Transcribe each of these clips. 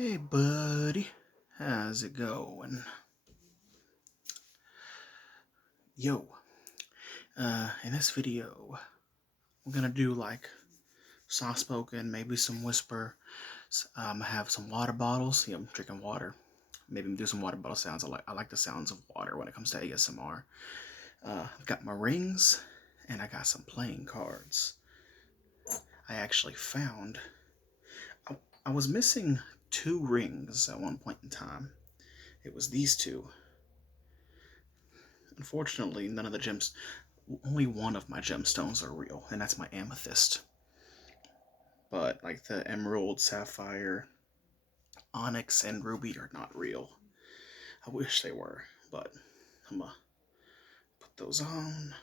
Hey buddy, how's it going? Yo, in this video, we're gonna do like soft spoken, maybe some whisper. I have some water bottles. Yeah, I'm drinking water. Maybe do some water bottle sounds. I like the sounds of water when it comes to ASMR. I've got my rings, and I got some playing cards. I actually found I was missing 2 rings at one point in time. It was these two. Unfortunately, none of the gems, only one of my gemstones are real, and that's my amethyst. But like the emerald, sapphire, onyx, and ruby are not real. I wish they were, but I'm gonna put those on.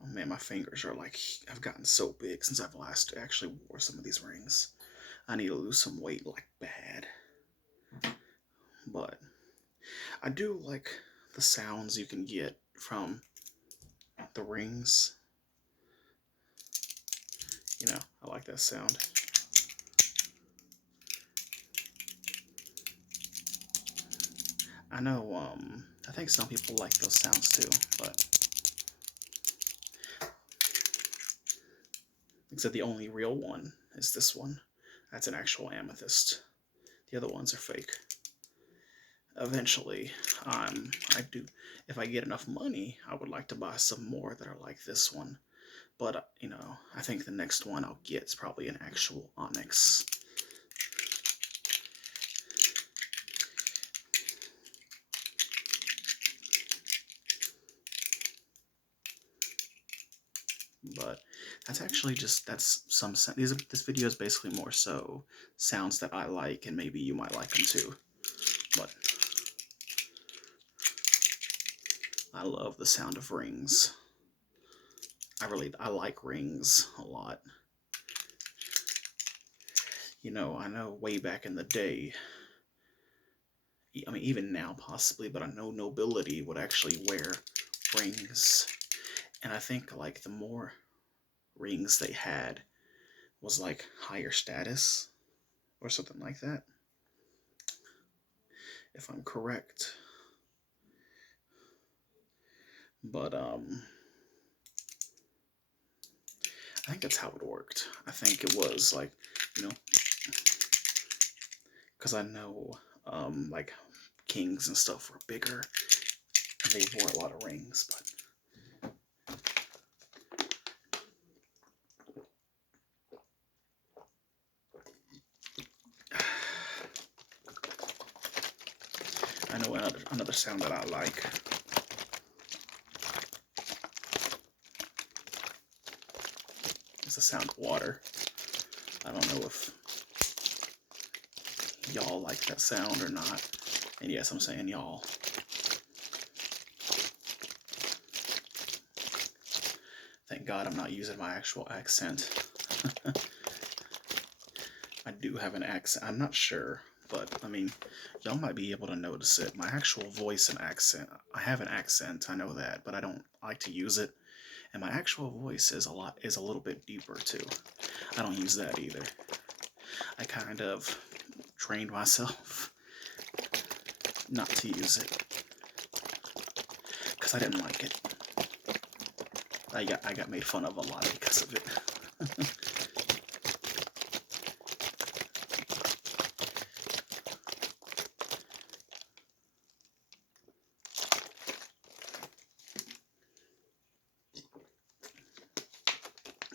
Oh man, my fingers are like, I've gotten so big since I've last actually wore some of these rings. I need to lose some weight like bad. But I do like the sounds you can get from the rings. You know, I like that sound. I know, I think some people like those sounds too, but except the only real one is this one. That's an actual amethyst. The other ones are fake. Eventually, I do, if I get enough money, I would like to buy some more that are like this one. But, you know, I think the next one I'll get is probably an actual onyx. But that's actually just, that's some, this video is basically more so sounds that I like, and maybe you might like them too. But I love the sound of rings. I like rings a lot. You know, I know way back in the day, I mean, even now possibly, but I know nobility would actually wear rings. And I think, like, the more rings they had was, like, higher status or something like that. If I'm correct. But, I think that's how it worked. I think it was, like, you know, because I know, like, kings and stuff were bigger, and they wore a lot of rings, but I know another sound that I like. It's the sound of water. I don't know if y'all like that sound or not. And yes, I'm saying y'all. Thank God I'm not using my actual accent. I do have an accent. I'm not sure, but I mean, y'all might be able to notice it. My actual voice and accent. I have an accent, I know that, but I don't like to use it. And my actual voice is a little bit deeper too. I don't use that either. I kind of trained myself not to use it because I didn't like it. I got made fun of a lot because of it.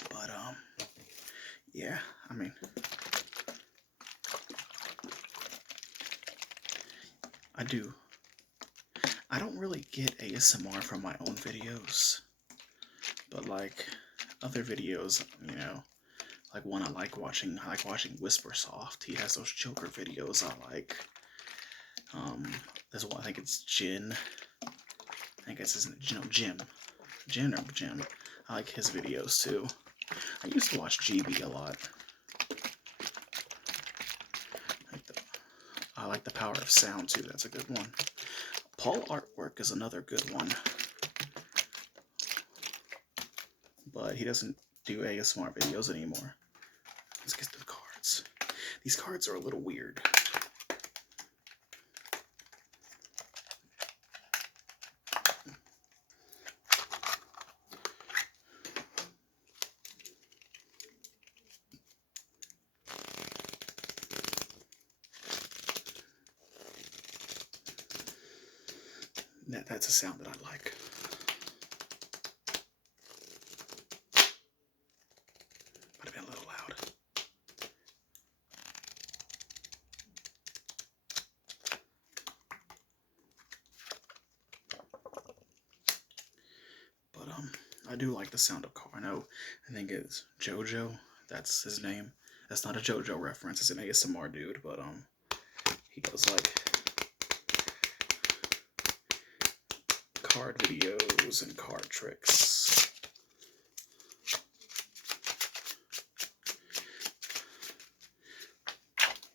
But yeah, I mean, I do. I don't really get ASMR from my own videos, but like other videos, you know, like one I like watching Whispersoft. He has those Joker videos I like. There's one, I think it's Jin. I think it's his, you know, Jim. I like his videos too. I used to watch GB a lot. I like the Power of Sound too. That's a good one. Paul Artwork is another good one, but he doesn't do ASMR videos anymore. Let's get to the card. These cards are a little weird. That's a sound that I like. Might have been a little loud. But I do like the sound of card. I think it's JoJo. That's his name. That's not a JoJo reference. It's an ASMR dude, but he does like card videos and card tricks.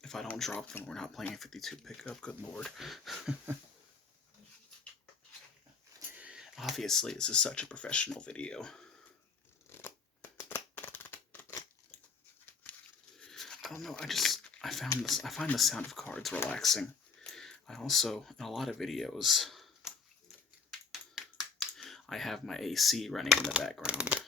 If I don't drop them, we're not playing 52 pickup. Good lord. Obviously, this is such a professional video. I don't know. I find the sound of cards relaxing. I also, in a lot of videos, I have my AC running in the background.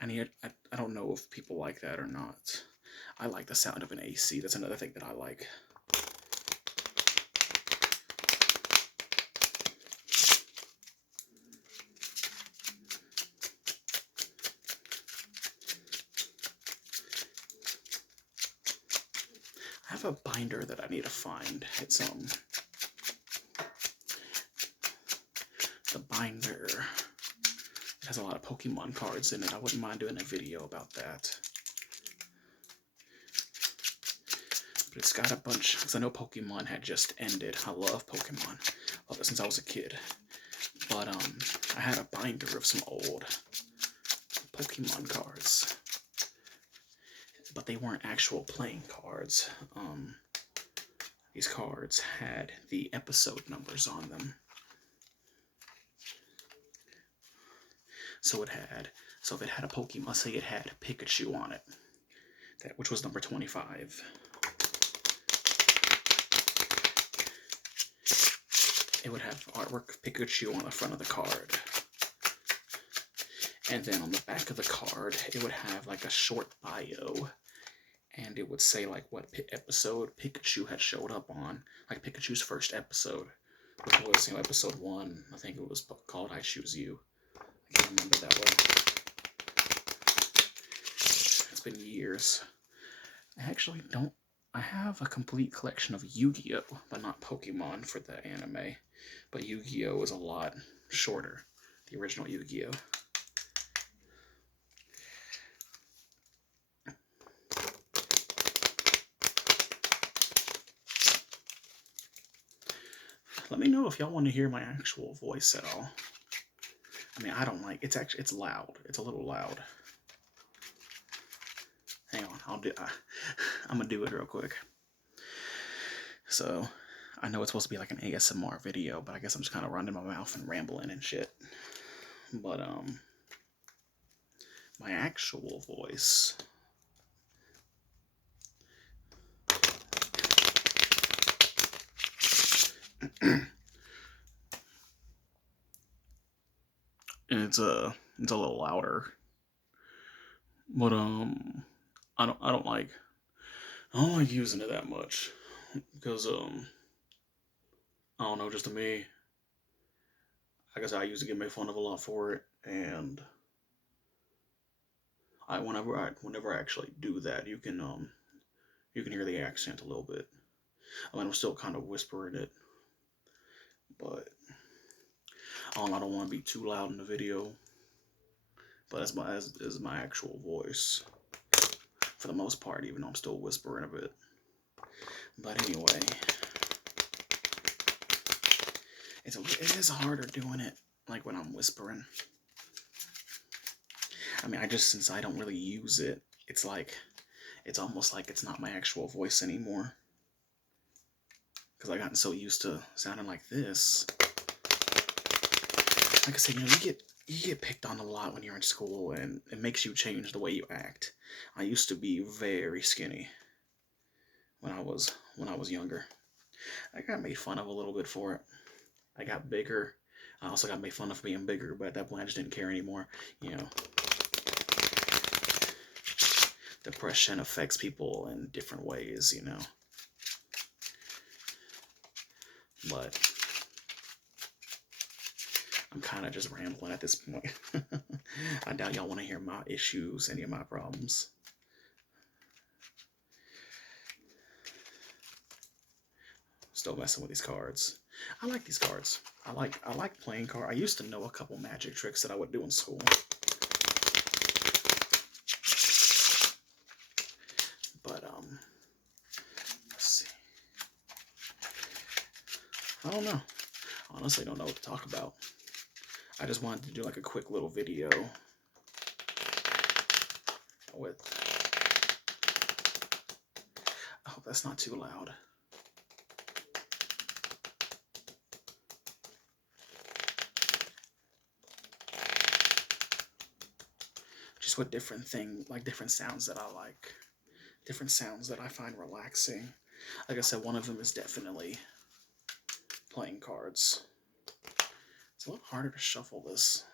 I don't know if people like that or not. I like the sound of an AC. That's another thing that I like. I have a binder that I need to find. It's the binder. It has a lot of Pokemon cards in it. I wouldn't mind doing a video about that. But it's got a bunch, because I know Pokemon had just ended. I love Pokemon. Love it since I was a kid. But I had a binder of some old Pokemon cards. But they weren't actual playing cards. These cards had the episode numbers on them. So if it had a Pokemon, let's say it had Pikachu on it, which was number 25. It would have artwork of Pikachu on the front of the card. And then on the back of the card, it would have like a short bio. And it would say like what episode Pikachu had showed up on. Like Pikachu's first episode, which was, episode 1. I think it was called I Choose You. I can't remember that one. It's been years. I have a complete collection of Yu-Gi-Oh! But not Pokemon for the anime. But Yu-Gi-Oh! Is a lot shorter. The original Yu-Gi-Oh! Let me know if y'all want to hear my actual voice at all. I mean, I don't like it's loud. It's a little loud. Hang on, I'm gonna do it real quick. So, I know it's supposed to be like an ASMR video, but I guess I'm just kind of running my mouth and rambling and shit. But my actual voice. It's a little louder. But I don't like using it that much because I don't know, just to me, I guess I used to get made fun of a lot for it, and whenever I actually do that, you can hear the accent a little bit. I mean, I'm still kind of whispering it, but I don't want to be too loud in the video. But as my actual voice, for the most part, even though I'm still whispering a bit. But anyway, it is harder doing it like when I'm whispering. I mean, since I don't really use it, it's almost like it's not my actual voice anymore. Because I've gotten so used to sounding like this. Like I said, you get picked on a lot when you're in school, and it makes you change the way you act. I used to be very skinny when I was younger. I got made fun of a little bit for it. I got bigger. I also got made fun of being bigger, but at that point I just didn't care anymore. You know, depression affects people in different ways, you know. But I'm kind of just rambling at this point. I doubt y'all want to hear my issues, any of my problems. Still messing with these cards. I like these cards. I like playing cards. I used to know a couple magic tricks that I would do in school. But let's see. I don't know. Honestly, don't know what to talk about. I just wanted to do like a quick little video with. I hope that's not too loud. Just with different sounds that I like, different sounds that I find relaxing. Like I said, one of them is definitely playing cards. It's a little harder to shuffle this.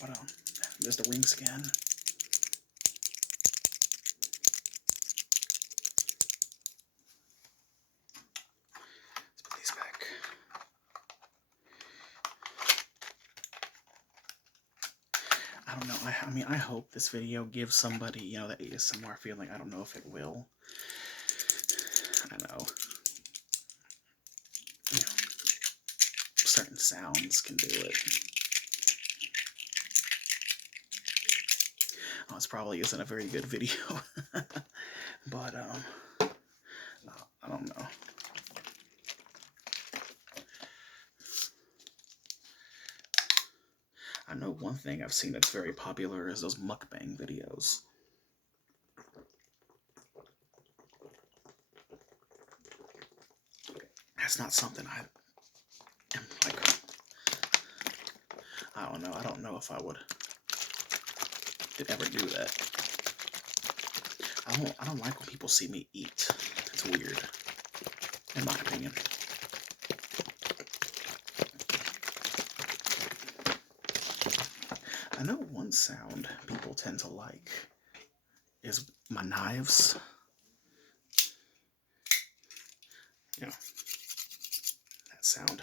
But there's the ring scan. Let's put these back. I don't know. I mean, I hope this video gives somebody, you know, that ASMR feeling. I don't know if it will. I know. You know, certain sounds can do it. Oh, this probably isn't a very good video. But, I don't know. I know one thing I've seen that's very popular is those mukbang videos. That's not something I am like. I don't know. I don't know if I would ever do that. I don't like when people see me eat. It's weird, in my opinion. I know one sound people tend to like is my knives. You know, that sound.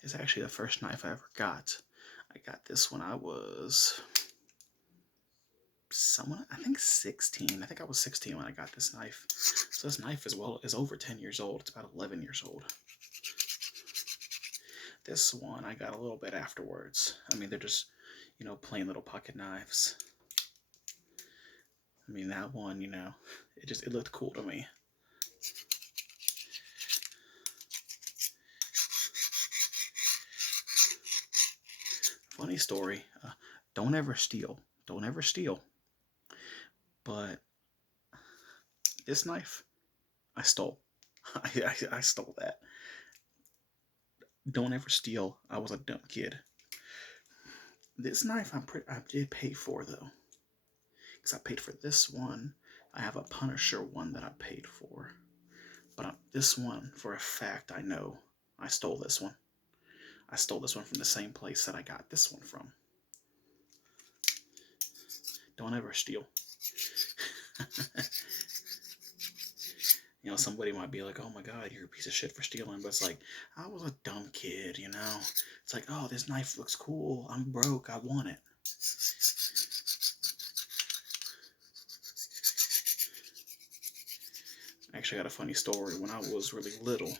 It's actually the first knife I ever got. I got this when I was I think 16. I think I was 16 when I got this knife. So this knife is over 10 years old. It's about 11 years old. This one I got a little bit afterwards. I mean, they're just, you know, plain little pocket knives. I mean, that one, you know, it looked cool to me. Funny story. Don't ever steal. Don't ever steal. But this knife, I stole. I stole that. Don't ever steal. I was a dumb kid. This knife I did pay for though, because I paid for this one. I have a Punisher one that I paid for, but this one for a fact I know I stole this one. I stole this one from the same place that I got this one from. Don't ever steal. You know, somebody might be like, oh my god, you're a piece of shit for stealing. But it's like, I was a dumb kid, you know? It's like, oh, this knife looks cool. I'm broke. I want it. Actually, I got a funny story. When I was really little,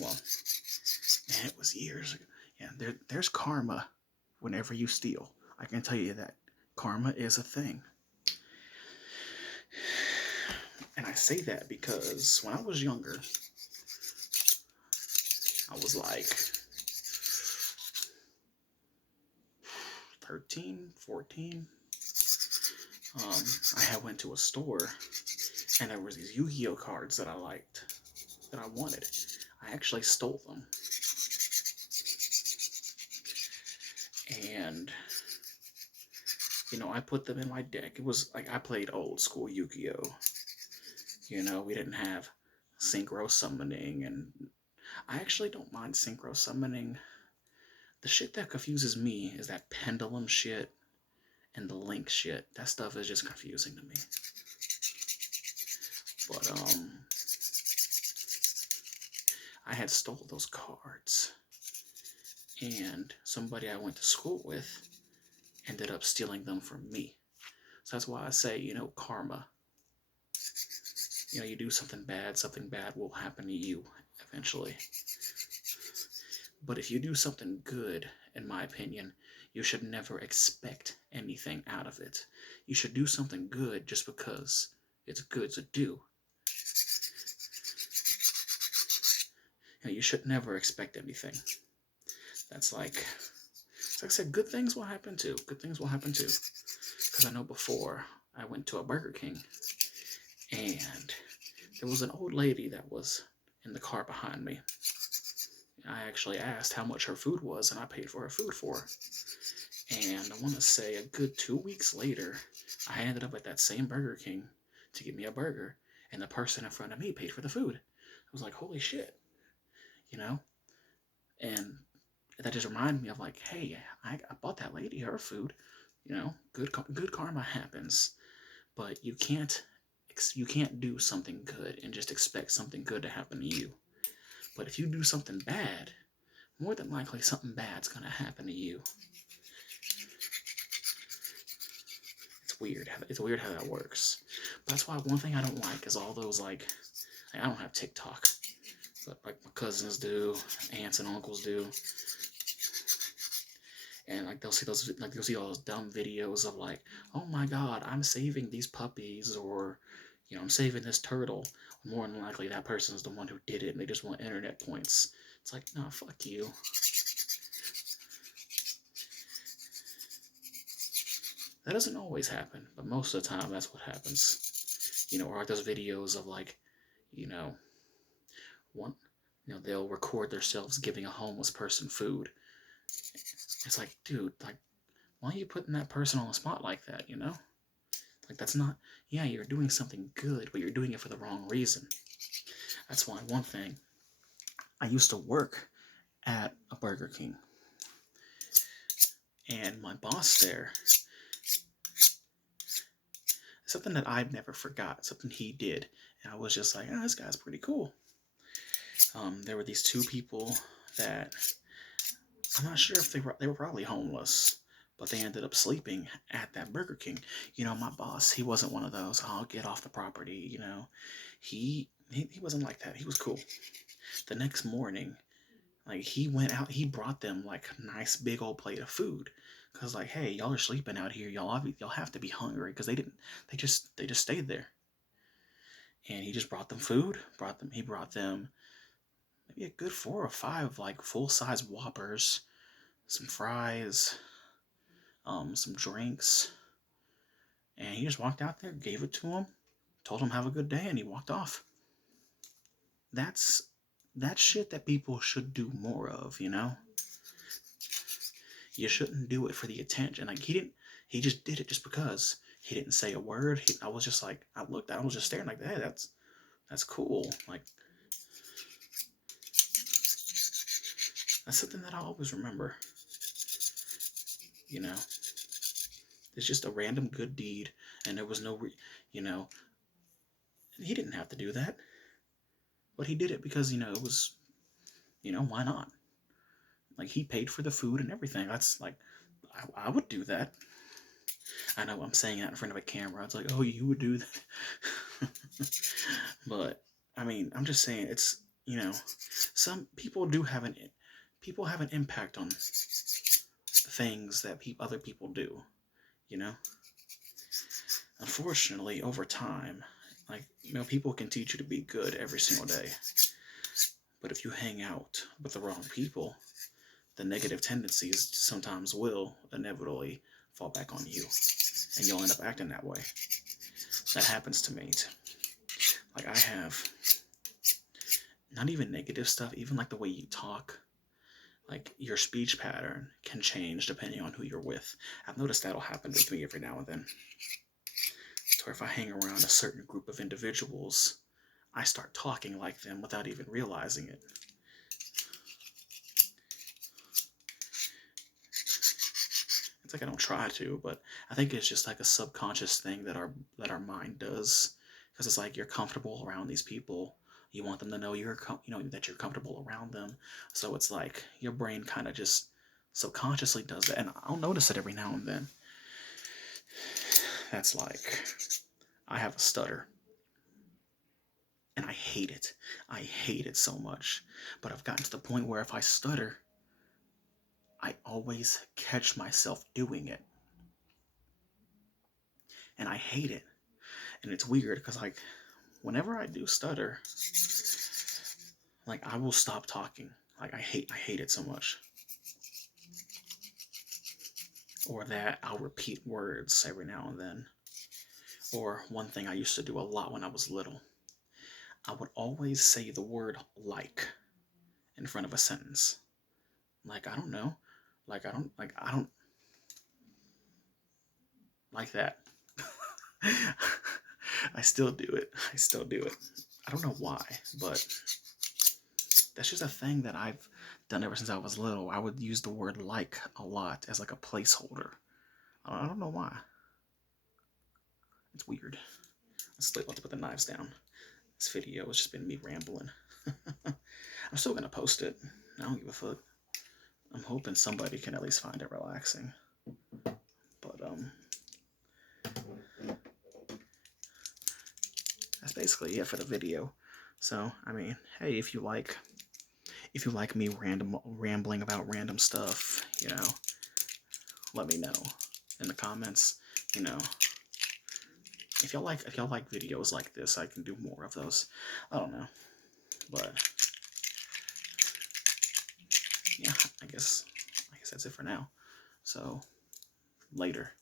well, man, it was years ago. Yeah, there's karma whenever you steal. I can tell you that karma is a thing. And I say that because when I was younger, I was like 13, 14. I had went to a store and there was these Yu-Gi-Oh cards that I liked, that I wanted. I actually stole them. And, you know, I put them in my deck. It was like I played old school Yu-Gi-Oh! You know, we didn't have synchro summoning, and I actually don't mind synchro summoning. The shit that confuses me is that pendulum shit and the link shit. That stuff is just confusing to me. But I had stole those cards, and somebody I went to school with ended up stealing them from me. So that's why I say, you know, karma. You know, you do something bad will happen to you eventually. But if you do something good, in my opinion, you should never expect anything out of it. You should do something good just because it's good to do. You know, you should never expect anything. That's like I said, good things will happen too. Good things will happen too. Because I know before I went to a Burger King and there was an old lady that was in the car behind me. I actually asked how much her food was, and I paid for her food for her. And I want to say a good 2 weeks later, I ended up at that same Burger King to get me a burger, and the person in front of me paid for the food. I was like, holy shit, you know? And that just reminded me of like, hey, I bought that lady her food. You know, good karma happens, but you can't do something good and just expect something good to happen to you. But if you do something bad, more than likely something bad's gonna happen to you. It's weird how that works. But that's why one thing I don't like is all those like I don't have TikTok, but like my cousins do, aunts and uncles do, and like they'll see all those dumb videos of like, oh my god, I'm saving these puppies, or you know, I'm saving this turtle. More than likely that person's the one who did it and they just want internet points. It's like, nah, fuck you. That doesn't always happen, but most of the time that's what happens. You know, or like those videos of like, you know, one, you know, they'll record themselves giving a homeless person food. It's like, dude, like, why are you putting that person on the spot like that, you know? Like, that's not, yeah, you're doing something good, but you're doing it for the wrong reason. That's why, one thing, I used to work at a Burger King, and my boss there, something that I've never forgot, something he did, and I was just like, oh, this guy's pretty cool. There were these two people that, I'm not sure if they were probably homeless, but they ended up sleeping at that Burger King. You know, my boss, he wasn't one of those, oh, get off the property, you know. He wasn't like that. He was cool. The next morning, like, he went out, he brought them like a nice big old plate of food. Cause like, hey, y'all are sleeping out here. Y'all have to be hungry. Cause they just stayed there. And he just brought them food. He brought them maybe a good 4 or 5 like full size Whoppers, some fries, some drinks, and he just walked out there, gave it to him, told him have a good day, and he walked off. That's shit that people should do more of, you know? You shouldn't do it for the attention. Like, he just did it just because. He didn't say a word. I was just like, I was just staring like, hey, that's cool. Like, that's something that I always remember. You know, it's just a random good deed, and there was no, you know, he didn't have to do that, but he did it because, you know, it was, you know, why not? Like, he paid for the food and everything. That's like, I would do that. I know I'm saying that in front of a camera. It's like, oh, you would do that. But I mean, I'm just saying it's, some people do have people have an impact on things that other people do, you know? Unfortunately, over time, like, people can teach you to be good every single day. But if you hang out with the wrong people, the negative tendencies sometimes will inevitably fall back on you, and you'll end up acting that way. That happens to me. Like, I have not even negative stuff, even like the way you talk. Like, your speech pattern can change depending on who you're with. I've noticed that'll happen with me every now and then. To where if I hang around a certain group of individuals, I start talking like them without even realizing it. It's like I don't try to, but I think it's just like a subconscious thing that our mind does, because it's like you're comfortable around these people. You want them to know that you're comfortable around them. So it's like your brain kind of just subconsciously does that, and I'll notice it every now and then. That's like, I have a stutter, and I hate it. I hate it so much. But I've gotten to the point where if I stutter, I always catch myself doing it. And I hate it. And it's weird because, like, whenever I do stutter, like, I will stop talking. Like, I hate it so much. Or that I'll repeat words every now and then. Or one thing I used to do a lot when I was little, I would always say the word like in front of a sentence. Like, I don't know. I don't like that. I still do it. I don't know why, but that's just a thing that I've done ever since I was little. I would use the word like a lot as like a placeholder. I don't know why. It's weird. Let's put the knives down. This video has just been me rambling. I'm still gonna post it. I don't give a fuck. I'm hoping somebody can at least find it relaxing. But that's basically it for the video. So I mean, hey, if you like me rambling about random stuff, let me know in the comments. If y'all like videos like this, I can do more of those. I don't know, but yeah, I guess that's it for now. So later.